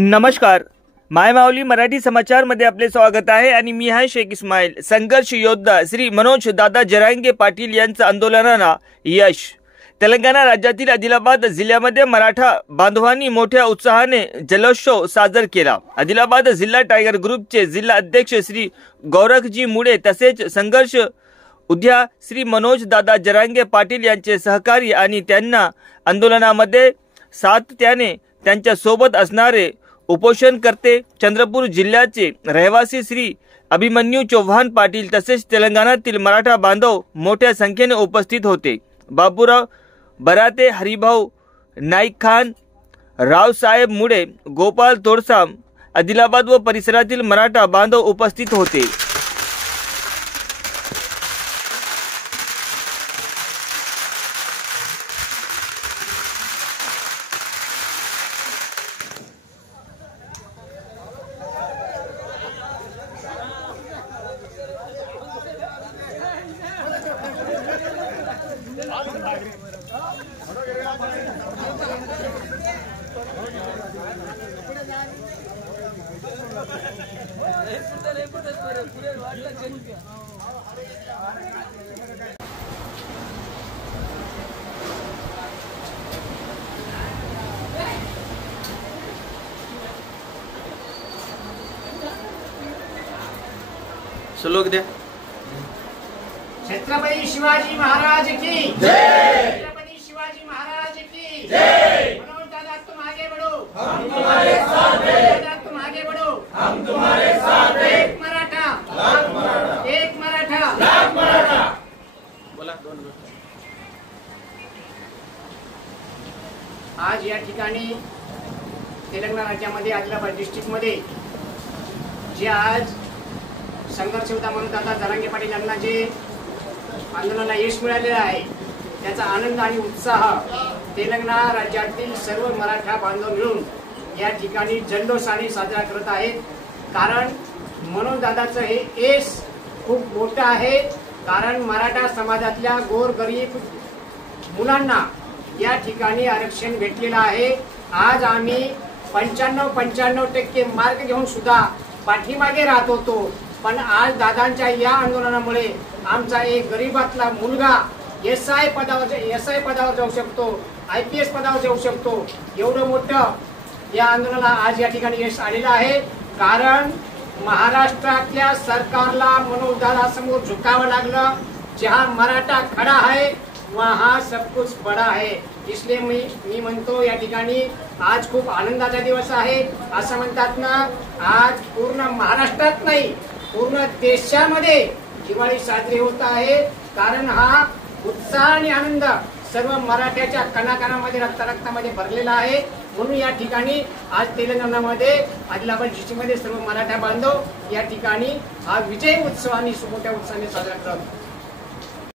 नमस्कार, माय माऊली मराठी समाचार मध्ये आपले स्वागत आहे आणि मी आहे शेख इस्माईल। संघर्ष योद्धा श्री मनोज दादा जरांगे पाटील यांचं आंदोलनाला यश। तेलंगणा राज्यातील आदिलाबाद जिल्ह्यामध्ये मराठा बांधवांनी मोठ्या उत्साहाने जल्लोषोत्सव साजरा केला। आदिलाबाद जिल्हा टायगर ग्रुपचे जिल्हा अध्यक्ष श्री गौरखजी मुळे तसेच संघर्ष उद्या श्री मनोज दादा जरांगे पाटील यांचे सहकारी आणि त्यांना आंदोलनामध्ये सातत्याने त्यांच्या सोबत असणारे उपोषणकर्ते चंद्रपूर जिल्ह्याचे रहिवासी श्री अभिमन्यू चौहान पाटील तसेच तेलंगणातील मराठा बांधव मोठ्या संख्येने उपस्थित होते। बाबूराव बराते, हरिभाऊ नाईक खान, रावसाहेब मुळे, गोपाल तोडसाम, आदिलाबाद व परिसरातील मराठा बांधव उपस्थित होते। श्लोक द्या। छत्रपती शिवाजी महाराज की जय। छत्रपती शिवाजी महाराज की जय। मनोज दादा तुम आगे बढ़ो, हम तुम्हारे साथ हैं। दादा तुम आगे बढ़ो, हम तुम्हारे साथ हैं। एक मराठा, लाख मराठा। एक मराठा, लाख मराठा। बोला दोन गोष्टी। आज या ठिकाणी तेलंगणा राज्यामध्ये आदिलाबाद डिस्ट्रिक्ट मध्ये जे आज संघर्ष होता म्हणून दादा जरांगे पाटील यांना जे आंदोलनाला यश मिळालेलं आहे त्याचा आनंद आणि उत्साह तेलंगणा राज्यातील सर्व मराठा बांधव मिळून या ठिकाणी जल्लोषाने साजरा करत आहेत। कारण मनोज दादाचं हे यश खूप मोठं आहे। कारण मराठा समाजातल्या गोरगरीब मुलांना या ठिकाणी आरक्षण भेटलेलं आहे। आज आम्ही 95% मार्क घेऊन सुद्धा पाठीमागे राहत होतो, पण आज दादांच्या या आंदोलनामुळे आमचा एक गरीबातला मुलगा एसआय पदावर जाऊ शकतो, IPS पदावर जाऊ शकतो। एवढं मोठं या आंदोलनाला आज या ठिकाणी यश आलेलं आहे। कारण महाराष्ट्रातल्या सरकारला मनोज दादा समोर झुकावं लागलं। जहां मराठा खड़ा है वहां सब कुछ बड़ा है। इसलिए मी म्हणतो या ठिकाणी आज खूप आनंदाचा दिवस आहे। असं म्हणतात ना, आज पूर्ण महाराष्ट्रात नाही पूर्ण देशामध्ये दिवाळी साजरी होत आहे। कारण हा उत्साह आणि आनंद सर्व मराठ्याच्या कणाकणामध्ये रक्तामध्ये भरलेला आहे। म्हणून या ठिकाणी आज तेलंगणामध्ये आदिलाबाद डिस्ट्रिक्टमध्ये सर्व मराठा बांधव या ठिकाणी हा विजय उत्सव आणि मोठ्या उत्साहाने साजरा करतात।